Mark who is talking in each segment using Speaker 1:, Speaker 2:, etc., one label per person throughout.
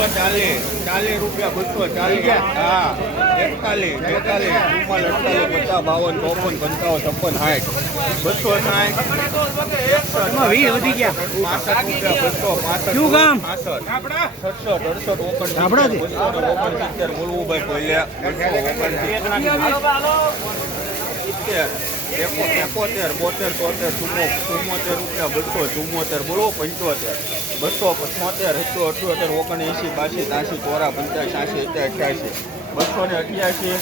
Speaker 1: ચાલીસ ચાલીસ રૂપિયા બસો ચાલીસ. હા એકતાલીસ બેતાલીસ ચુમ્માલીસ અડતાલીસ પચાસ બાવન ચોપન પંચાવન છપ્પન સાઠ. બસો સાઠ.
Speaker 2: વીસ વધી ગયા.
Speaker 1: પાસઠ રૂપિયા બસો પાસઠ.
Speaker 2: શું કામ?
Speaker 1: પાસઠ. અડસઠ ઓગણસિત્તેર
Speaker 2: ગામડાથી?
Speaker 1: બસો ને ઓગણસિત્તેર બોલવું ભાઈ બોલ્યા. ઓગણસિત્તેર એકો એકોતેર બોતેર તોતેર ચુમ્મો ચુમ્મોતેર રૂપિયા બસો ચુમ્મોતેર બોલો પંચોતેર બસો પંચોતેર એકસો અઠ્યોતેર ઓગણએંસી બાસી ત્યાસી ચોરા પંચાસ છ્યાસી અત્યાસી અઠ્યાસી બસો ને અઠ્યાસી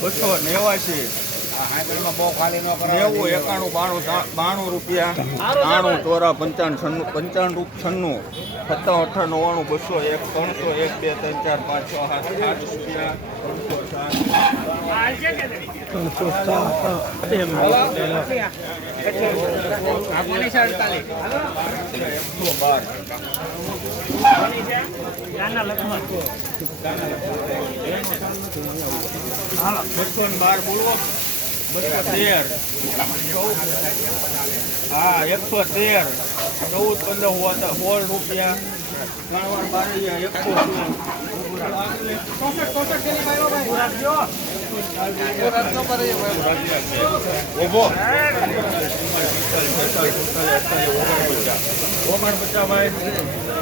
Speaker 1: બસો નેવાસી નેવું એકાણું બાણું બાણું રૂપિયા બાણું ચોરા પંચાવન છન્નું પંચાણું છન્નું સત્તાવન અઠાવન નવ્વાણું બસો એક ત્રણસો એક બે ત્રણ ચાર પાંચ છ સાત આઠ રૂપિયા ત્રણસો
Speaker 2: ત્રણસો
Speaker 1: બસો બાર બોલવો તેર હા એકસો તેર. ચૌદ પંદર હોવા સોળ રૂપિયા.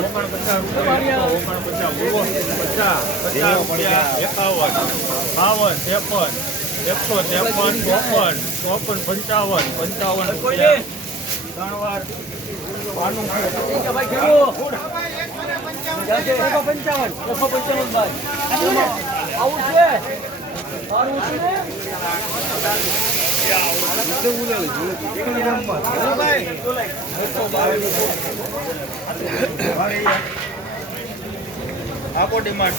Speaker 1: રૂપિયા પચાસ પચાસ રૂપિયા. એકાવન બાવન ત્રેપન એકસો ત્રેપન ચોપન ચોપન પંચાવન પંચાવન ત્રણ વાર બાનું આપો ડિમાન્ડ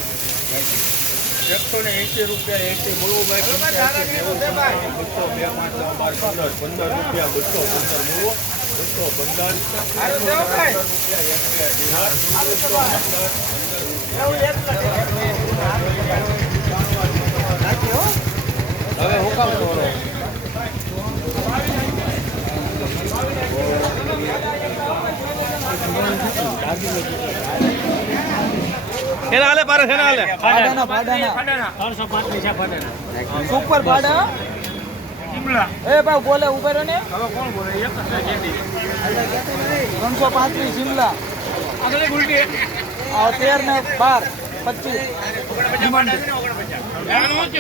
Speaker 1: એકસો ને એંસી રૂપિયા એંસી મૂળવું ભાઈ પંચ્યાસી, નેવું, પંચાણું, બસો બે પાંચ છ, પંદર રૂપિયા બસો પંદર મૂળવો બસો પંદર રૂપિયા એક્યાસી, હું કામ હવે કરો
Speaker 2: એના હાલે પારે એના હાલે
Speaker 3: ભાડાના
Speaker 2: ત્રણસો પાંત્રીસ છે ભાડાના
Speaker 3: સુપર ભાડા એ ભાઈ બોલે ઉભે રહે ને.
Speaker 2: હવે કોણ બોલે.
Speaker 3: ત્રણસો પાંત્રીસ શિમલા તેર ને બાર પચીસ?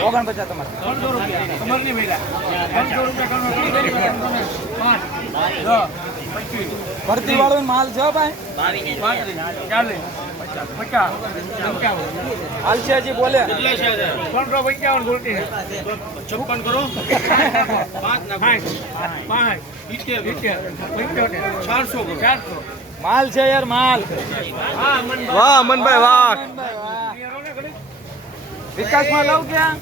Speaker 3: ઓગણપચાસ તમારે.
Speaker 2: ત્રણસો રૂપિયા. તમારે ત્રણસો
Speaker 3: ભરતી વાળો માલ છે ભાઈ.
Speaker 2: ચાલીસ પચાસ. પચાસ
Speaker 3: હાલ છે હજી બોલે
Speaker 2: ત્રણસો પંચાવન બોલતી છપ્પન કરો ચારસો ચારસો
Speaker 3: માલ છે યાર માલ વાહ. મનભાઈ વાહ વિકાસમાં લઉં ક્યાં?